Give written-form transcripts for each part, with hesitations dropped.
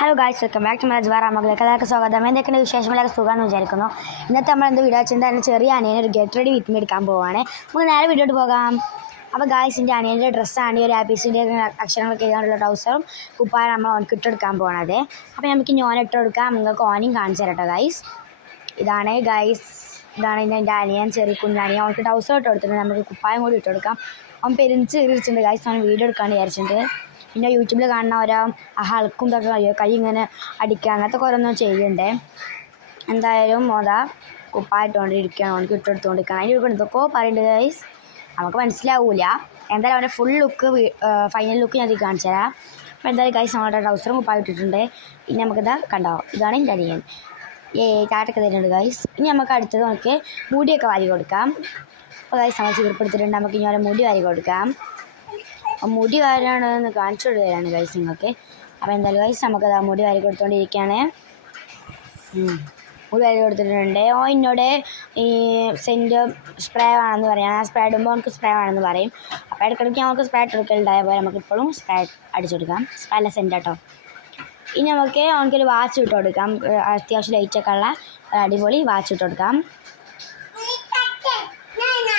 Hello guys, welcome back to my മകളിലേക്ക് എല്ലാവർക്കും സ്വാഗതം. എന്തൊക്കെയാണ് വിശേഷം? എല്ലാവർക്കും സുഖമാണെന്ന് വിചാരിക്കുന്നു. ഇന്നത്തെ നമ്മൾ എന്ത് വീഡിയോ വെച്ചാൽ എൻ്റെ ചെറിയ അനിയനെ ഒരു ഗെറ്റ് റെഡി വിത്ത് മീ എടുക്കാൻ പോവുകയാണ്. നമുക്ക് നേരെ വീഡിയോട്ട് പോകാം. അപ്പോൾ ഗായ്സിൻ്റെ അനിയൻ്റെ ഡ്രസ്സാണ് ഈ ഒരു ആപ്പീസിൻ്റെ അക്ഷരങ്ങളൊക്കെ എഴുതാനുള്ള ട്രൗസറും കുപ്പായം നമ്മൾ ഓനക്ക് ഇട്ടെടുക്കാൻ പോകണത്. അപ്പോൾ നമുക്ക് ഇനി ഓൻ ഇട്ടെടുക്കാം. നിങ്ങൾക്ക് ഓനെയും കാണിച്ചു തരട്ടോ ഗായ്സ്. ഇതാണ് എൻ്റെ അനിയൻ, ചെറിയ കുഞ്ഞനിയൻ. അവർക്ക് ട്രൗസർ ഇട്ട് കൊടുത്തിട്ടുണ്ട്. നമുക്ക് കുപ്പായം കൂടി ഇട്ടെടുക്കാം. അവൻ പെരിഞ്ച് ഇരിച്ചിട്ടുണ്ട് ഗായ്സ്. അവൻ വീഡിയോ എടുക്കാമെന്ന് വിചാരിച്ചിട്ടുണ്ട്. പിന്നെ യൂട്യൂബിൽ കാണുന്ന ഓരോ ഹൾക്കും ഇതൊക്കെ കൈ ഇങ്ങനെ അടിക്കുക അങ്ങനത്തെ ഓരോന്നും ചെയ്യുന്നുണ്ട്. എന്തായാലും കുപ്പായിട്ടോണ്ടിരിക്കുകയാണ്, അവനക്ക് ഇട്ടെടുത്തുകൊണ്ടിരിക്കുകയാണ്. അതിൻ്റെ എന്തൊക്കെയോ പറയുന്നുണ്ട് ഗൈസ്, നമുക്ക് മനസ്സിലാവില്ല. എന്തായാലും അവൻ്റെ ഫുൾ ലുക്ക് ഫൈനൽ ലുക്ക് ഞാൻ കാണിച്ചു തരാം. അപ്പോൾ എന്തായാലും ഗൈസ് നമ്മളുടെ ട്രൗസറും കുപ്പായം ഇട്ടിട്ടുണ്ട്. പിന്നെ നമുക്കിതാ കണ്ടോ, ഇതാണ് എൻ്റെ അനിയൻ. ചാട്ടൊക്കെ തരുന്നുണ്ട് ഗൈസ്. ഇനി നമുക്ക് അടുത്തത് നമുക്ക് മുടിയൊക്കെ വാരി കൊടുക്കാം. അപ്പോൾ ഗൈസ് നമ്മൾ ചീർപ്പെടുത്തിട്ടുണ്ട്. നമുക്ക് ഇനി അവരെ മുടി വാരി കൊടുക്കാം. മുടി വാരാണെന്ന് കാണിച്ചു കൊടുക്കുകയാണ് ഗൈസ് നിങ്ങൾക്ക്. അപ്പോൾ എന്തായാലും ഗൈസ് നമുക്കത് മുടി വാരി കൊടുത്തുകൊണ്ടിരിക്കുകയാണ്. മുടി വാരി കൊടുത്തിട്ടുണ്ട്. എന്നോട് ഈ സെൻറ്റ് സ്പ്രേ വേണമെന്ന് പറയാം. ആ സ്പ്രേ ഇടുമ്പോൾ നമുക്ക് സ്പ്രേ വേണമെന്ന് പറയും. അപ്പോൾ ഇടയ്ക്കിടയ്ക്ക് നമുക്ക് സ്പ്രേ ഇട്ടെടുക്കലുണ്ടായ പോലെ നമുക്കിപ്പോഴും സ്പ്രേ അടിച്ചെടുക്കാം. സ്പ്രേ അല്ല, സെൻറ്റ് കേട്ടോ. ഇനി നമുക്ക് അവനക്കൊരു വാച്ച് ഇട്ട് കൊടുക്കാം. അത്യാവശ്യം ലൈറ്റൊക്കെ ഉള്ള അടിപൊളി വാച്ച് ഇട്ട് കൊടുക്കാം.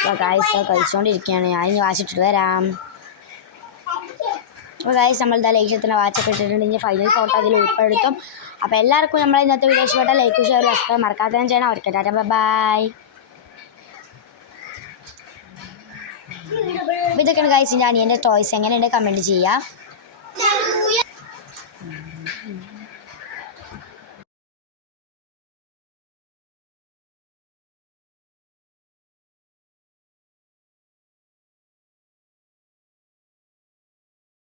അപ്പോൾ ഗൈസ് കഴിച്ചുകൊണ്ടിരിക്കുകയാണ്. ഞാനിനി വാച്ച് ഇട്ടിട്ട് വരാം. അപ്പോൾ ഗൈസ് നമ്മളിതാ ലൈറ്റത്തിന് വാച്ചൊക്കെ ഇട്ടിട്ടുണ്ട്. ഇനി ഫൈനൽ ഫോട്ടോ അതിൽ ഉൾപ്പെടുത്തും. അപ്പോൾ എല്ലാവർക്കും നമ്മൾ ഇന്നത്തെ വീഡിയോ ഇഷ്ടപ്പെട്ട ലൈക്ക്, ഷെയർ, സബ്സ്ക്രൈബ് മറക്കാതെ ചെയ്യണം. അവർക്ക് ടാറ്റ ബൈ. അപ്പോൾ ഇതൊക്കെയാണ് ഗൈസ് എൻ്റെ അനിയൻ്റെ ടോയ്സ്. എങ്ങനെയുണ്ട് കമൻറ്റ് ചെയ്യുക.